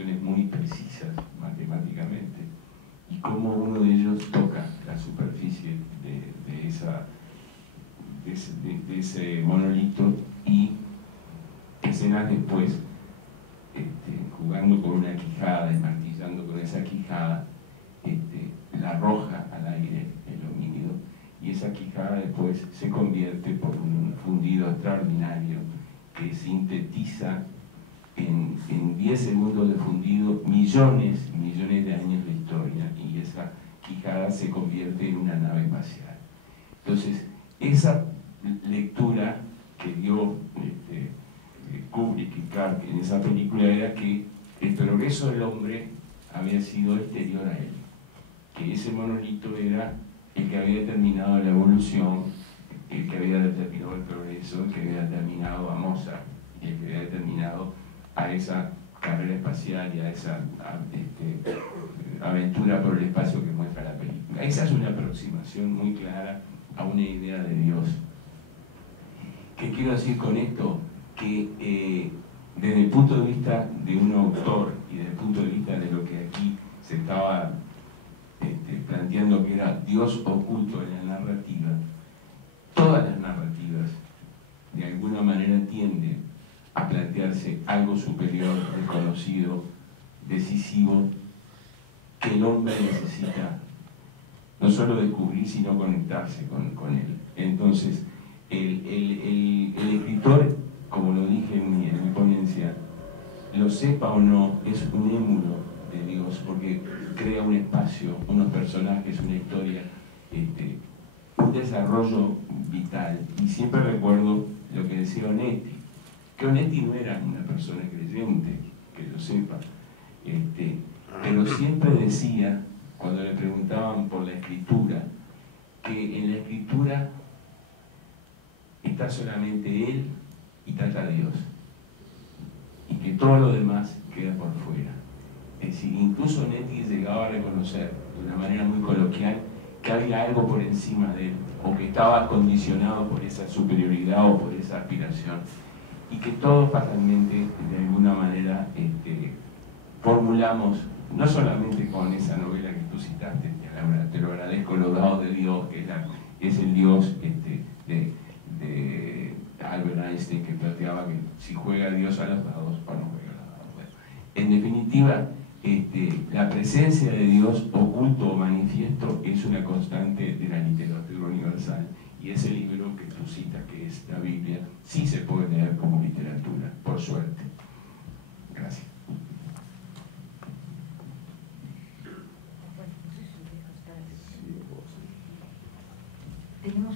ecuaciones muy precisas matemáticamente, y cómo uno de ellos toca la superficie de ese monolito, y escenas después, jugando con una quijada y martillando con esa quijada, la arroja al aire el homínido, y esa quijada después se convierte por un fundido extraordinario que sintetiza en 10 segundos de fundido millones y millones de años de historia, y esa quijada se convierte en una nave espacial. Entonces, esa lectura que dio Kubrick y Clark en esa película era que el progreso del hombre había sido exterior a él, que ese monolito era el que había determinado la evolución, el que había determinado el progreso, el que había determinado a Mozart, y el que había determinado a esa carrera espacial y a esa aventura por el espacio que muestra la película. Esa es una aproximación muy clara a una idea de Dios. ¿Qué quiero decir con esto? Que desde el punto de vista de un autor y desde el punto de vista de lo que aquí se estaba planteando, que era Dios oculto en la narrativa, todas las narrativas de alguna manera tienden a plantearse algo superior, desconocido, decisivo, que el hombre necesita no solo descubrir, sino conectarse con él. Entonces, el escritor, como lo dije en mi ponencia, lo sepa o no, es un émulo de Dios, porque crea un espacio, unos personajes, una historia, un desarrollo vital. Y siempre recuerdo lo que decía Onetti, que Onetti no era una persona creyente, que lo sepa, pero siempre decía, cuando le preguntaban por la escritura, que en la escritura está solamente él y está Dios, y que todo lo demás queda por fuera. Es decir, incluso Onetti llegaba a reconocer de una manera muy coloquial que había algo por encima de él, o que estaba condicionado por esa superioridad o por esa aspiración, y que todos fatalmente, de alguna manera, formulamos, no solamente con esa novela que tú citaste, Laura, te lo agradezco, Los dados de Dios, que es el Dios de Albert Einstein, que planteaba que si juega Dios a los dados o no juega a los dados. Bueno, en definitiva, la presencia de Dios oculto o manifiesto es una constante de la literatura universal, y ese libro que tú citas, que es la Biblia, sí se puede leer como literatura, por suerte. Gracias. Tenemos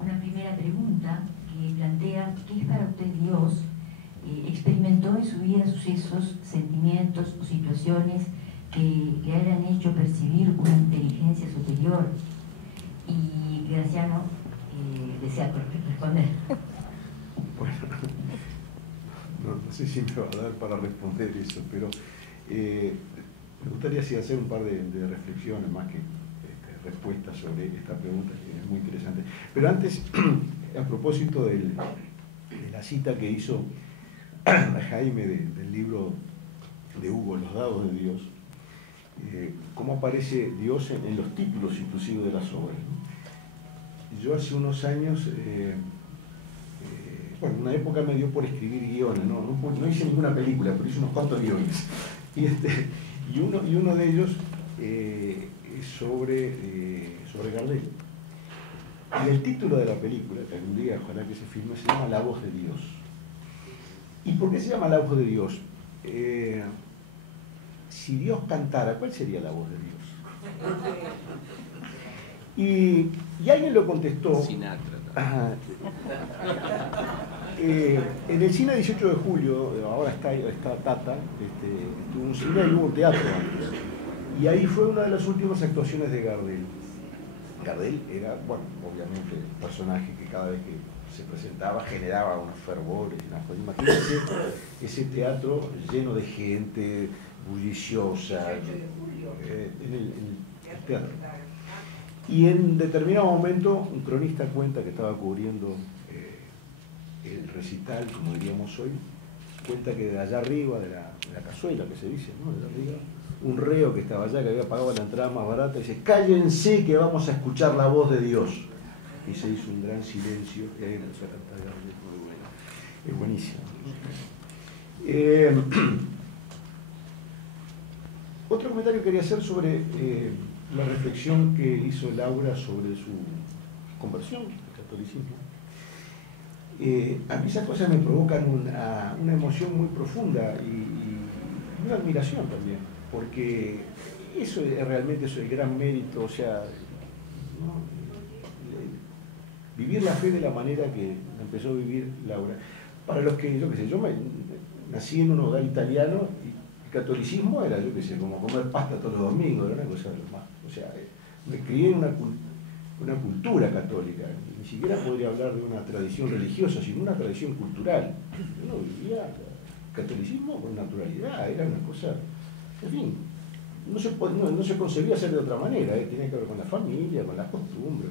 una primera pregunta que plantea: ¿qué es para usted Dios? ¿Experimentó en su vida sucesos, sentimientos o situaciones que le hayan hecho percibir una inteligencia superior? Y Graciano desea responder. Bueno, no sé si me va a dar para responder eso, pero me gustaría sí hacer un par de reflexiones más que respuestas sobre esta pregunta, que es muy interesante. Pero antes, a propósito de la cita que hizo Jaime del libro de Hugo, Los dados de Dios, cómo aparece Dios en los títulos inclusive de las obras, ¿no? Yo hace unos años, bueno, una época me dio por escribir guiones, no hice ninguna película, pero hice unos cuantos guiones. Y uno de ellos es sobre Gardel. Y el título de la película, que algún día ojalá que se filme, se llama La voz de Dios. ¿Y por qué se llama La voz de Dios? Si Dios cantara, ¿cuál sería la voz de Dios? Y alguien lo contestó. Sinatra. En el cine 18 de julio, ahora está Tata, tuvo un cine y hubo un teatro antes. Y ahí fue una de las últimas actuaciones de Gardel. Gardel era, bueno, obviamente, un personaje que cada vez que se presentaba generaba unos fervores. Imagínense ese teatro lleno de gente bulliciosa, en el teatro. Y en determinado momento un cronista cuenta que estaba cubriendo el recital, como diríamos hoy, cuenta que de allá arriba, de la cazuela que se dice, ¿no? De allá arriba, un reo que estaba allá, que había pagado la entrada más barata, dice, cállense que vamos a escuchar la voz de Dios. Y se hizo un gran silencio, y ahí empezó a cantar grande, muy bueno. Es buenísimo. Otro comentario que quería hacer sobre la reflexión que hizo Laura sobre su conversión al catolicismo. A mí esas cosas me provocan una emoción muy profunda y una admiración también, porque eso es realmente el gran mérito, o sea, ¿no? Vivir la fe de la manera que empezó a vivir Laura. Para los que, yo qué sé, yo nací en un hogar italiano y el catolicismo era, yo qué sé, como comer pasta todos los domingos, era una cosa de lo más. O sea, me crié en una cultura católica, ni siquiera podría hablar de una tradición religiosa, sino una tradición cultural. Yo no vivía el catolicismo con naturalidad, era una cosa, en fin, no se concebía hacer de otra manera, tenía que ver con la familia, con las costumbres,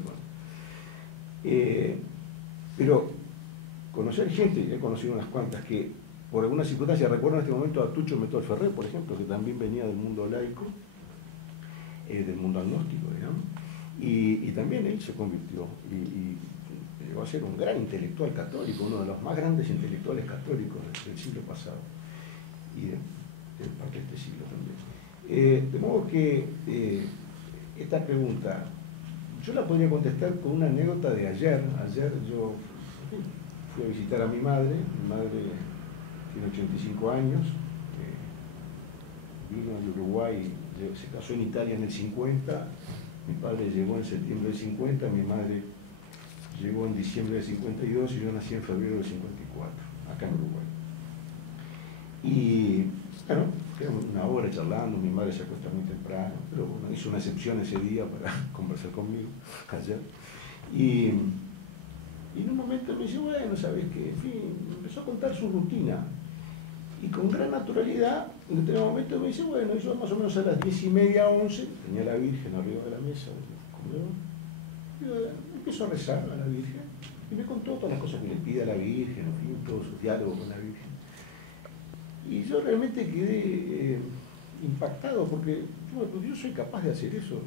pero conocer gente, he conocido unas cuantas que por alguna circunstancia, recuerdo en este momento a Tucho Metol Ferrer, por ejemplo, que también venía del mundo laico, del mundo agnóstico, digamos, y también él se convirtió y llegó a ser un gran intelectual católico, uno de los más grandes intelectuales católicos del siglo pasado y de parte de este siglo también. De modo que esta pregunta yo la podría contestar con una anécdota de ayer. Ayer yo fui a visitar a mi madre tiene 85 años, vino de Uruguay, se casó en Italia en el 50, mi padre llegó en septiembre del 50, mi madre llegó en diciembre del 52 y yo nací en febrero del 54, acá en Uruguay. Y bueno, quedamos una hora charlando, mi madre se acuesta muy temprano, pero bueno, hizo una excepción ese día para conversar conmigo, ayer. Y en un momento me dice, bueno, ¿sabes qué? En fin, empezó a contar su rutina. Y con gran naturalidad, en determinado momento me dice, bueno, yo más o menos a las 10:30, 11, tenía la Virgen arriba de la mesa, y yo empiezo a rezar a la Virgen, y me contó todas las cosas que le pide a la Virgen, en fin, todos sus diálogos con la Virgen. Y yo realmente quedé impactado, porque yo soy capaz de hacer eso.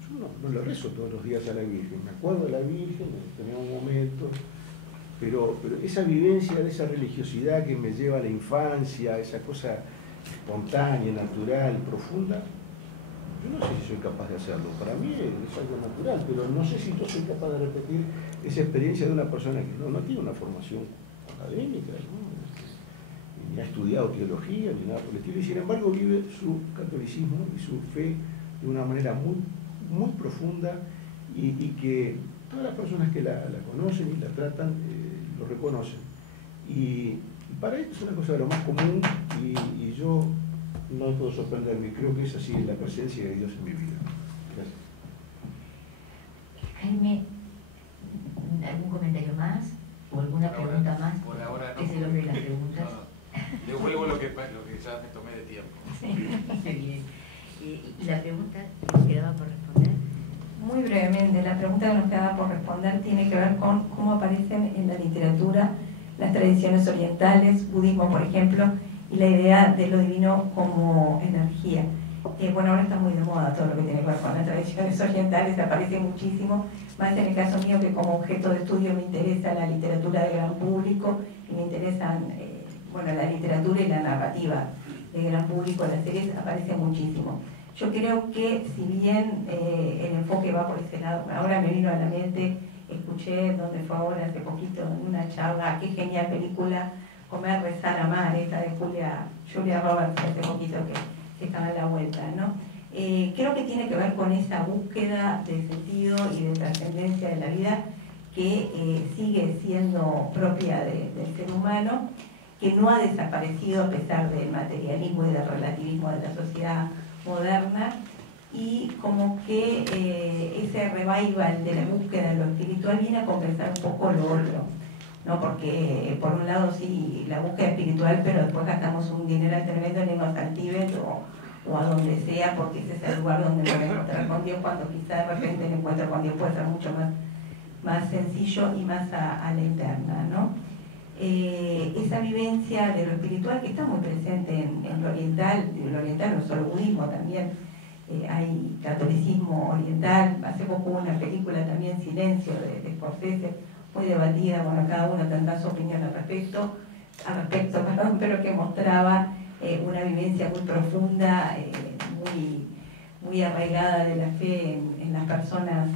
Yo no le rezo todos los días a la Virgen, me acuerdo de la Virgen, tenía un momento, pero esa vivencia de esa religiosidad que me lleva a la infancia, esa cosa espontánea, natural, profunda, yo no sé si soy capaz de hacerlo. Para mí es algo natural, pero no sé si yo soy capaz de repetir esa experiencia de una persona que no tiene una formación académica, ¿no? Ni ha estudiado teología, ni nada por el estilo, y sin embargo vive su catolicismo y su fe de una manera muy, muy profunda y que todas las personas que la conocen y la tratan lo reconocen. Y para ellos es una cosa de lo más común y yo no puedo sorprenderme, creo que esa sí es la presencia de Dios en mi vida. Gracias. Jaime, ¿algún comentario más? ¿O alguna pregunta más? Por ahora no. Es el hombre de las preguntas. No. Devuelvo lo que ya me tomé de tiempo. Sí, bien. ¿Y la pregunta que nos quedaba por responder? Muy brevemente, la pregunta que nos quedaba por responder tiene que ver con cómo aparecen en la literatura las tradiciones orientales, budismo por ejemplo, y la idea de lo divino como energía. Bueno, ahora está muy de moda todo lo que tiene que ver con las tradiciones orientales, aparece muchísimo, más en el caso mío que como objeto de estudio me interesa la literatura del gran público y me interesan la literatura y la narrativa del gran público, las series aparecen muchísimo. Yo creo que si bien el enfoque va por ese lado, ahora me vino a la mente, escuché donde fue ahora hace poquito en una charla, qué genial película, Comer, Rezar, Amar, esta de Julia Roberts hace poquito que estaba a la vuelta, ¿no? Creo que tiene que ver con esa búsqueda de sentido y de trascendencia de la vida que sigue siendo propia del ser humano, que no ha desaparecido a pesar del materialismo y del relativismo de la sociedad moderna, y como que ese revival de la búsqueda de lo espiritual viene a compensar un poco lo otro, ¿no? Porque por un lado sí, la búsqueda espiritual, pero después gastamos un dinero tremendo en irnos al Tíbet o a donde sea, porque ese es el lugar donde me voy a encontrar con Dios, cuando quizá de repente el encuentro con Dios puede ser mucho más sencillo y más a la interna, ¿no? esa vivencia de lo espiritual que está muy presente en lo oriental no solo budismo, también hay catolicismo oriental. Hace poco hubo una película también, Silencio, de Scorsese, muy debatida, bueno, cada uno tendrá su opinión al respecto, pero que mostraba una vivencia muy profunda, muy arraigada de la fe en las personas,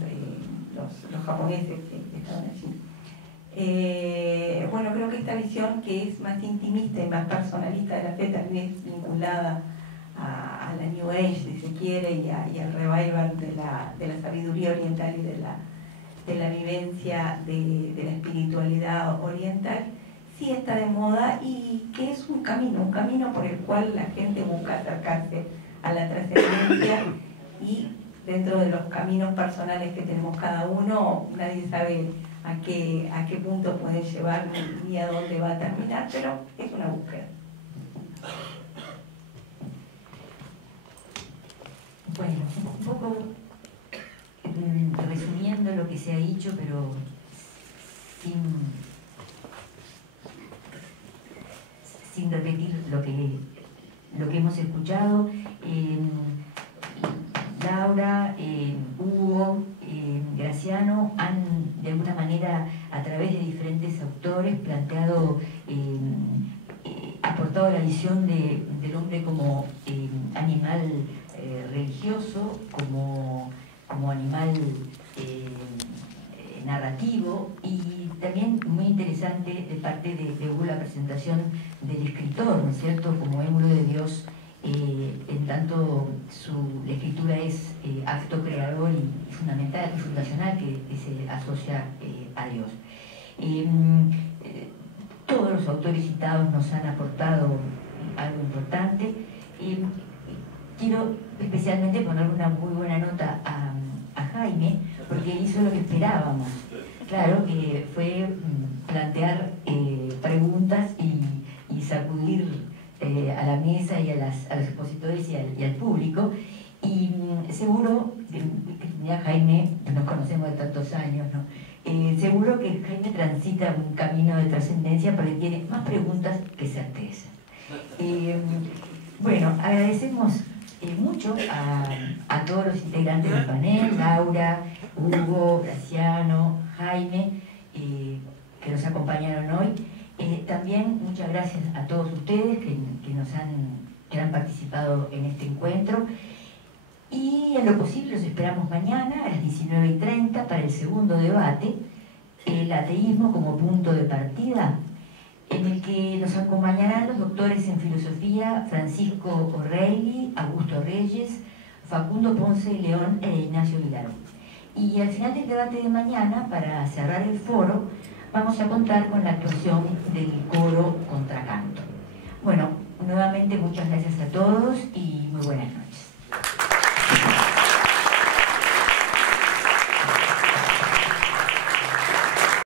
los japoneses que estaban allí. Bueno, creo que esta visión, que es más intimista y más personalista de la fe, también es vinculada a la New Age, si se quiere, y al revival de la sabiduría oriental y de la vivencia de la espiritualidad oriental, sí está de moda, y que es un camino por el cual la gente busca acercarse a la trascendencia, y dentro de los caminos personales que tenemos cada uno, nadie sabe a qué punto puede llevar ni a dónde va a terminar, pero es una búsqueda. Bueno, un poco resumiendo lo que se ha dicho, pero sin repetir lo que hemos escuchado. Laura, Hugo, Graciano han de alguna manera, a través de diferentes autores, planteado, aportado la visión del hombre como animal religioso, como animal narrativo, y también muy interesante de parte de Hugo la presentación del escritor, ¿no es cierto?, como émulo de Dios, en tanto la escritura es acto creador y fundamental y fundacional que se asocia a Dios. Todos los autores citados nos han aportado algo importante. Quiero especialmente poner una muy buena nota a Jaime, porque hizo lo que esperábamos. Claro, que fue plantear preguntas y sacudir a la mesa y a los expositores y al público, y seguro que ya Jaime, nos conocemos de tantos años, ¿no? Seguro que Jaime transita un camino de trascendencia porque tiene más preguntas que certeza. Bueno, agradecemos mucho a todos los integrantes del panel, Laura, Hugo, Graciano, Jaime, que nos acompañaron hoy. También muchas gracias a todos ustedes que han participado en este encuentro, y en lo posible los esperamos mañana a las 19:30 para el segundo debate, el ateísmo como punto de partida, en el que nos acompañarán los doctores en filosofía Francisco O'Reilly, Augusto Reyes, Facundo Ponce y León e Ignacio Vilar. Y al final del debate de mañana, para cerrar el foro, vamos a contar con la actuación del coro Contracanto. Bueno, nuevamente muchas gracias a todos y muy buenas noches.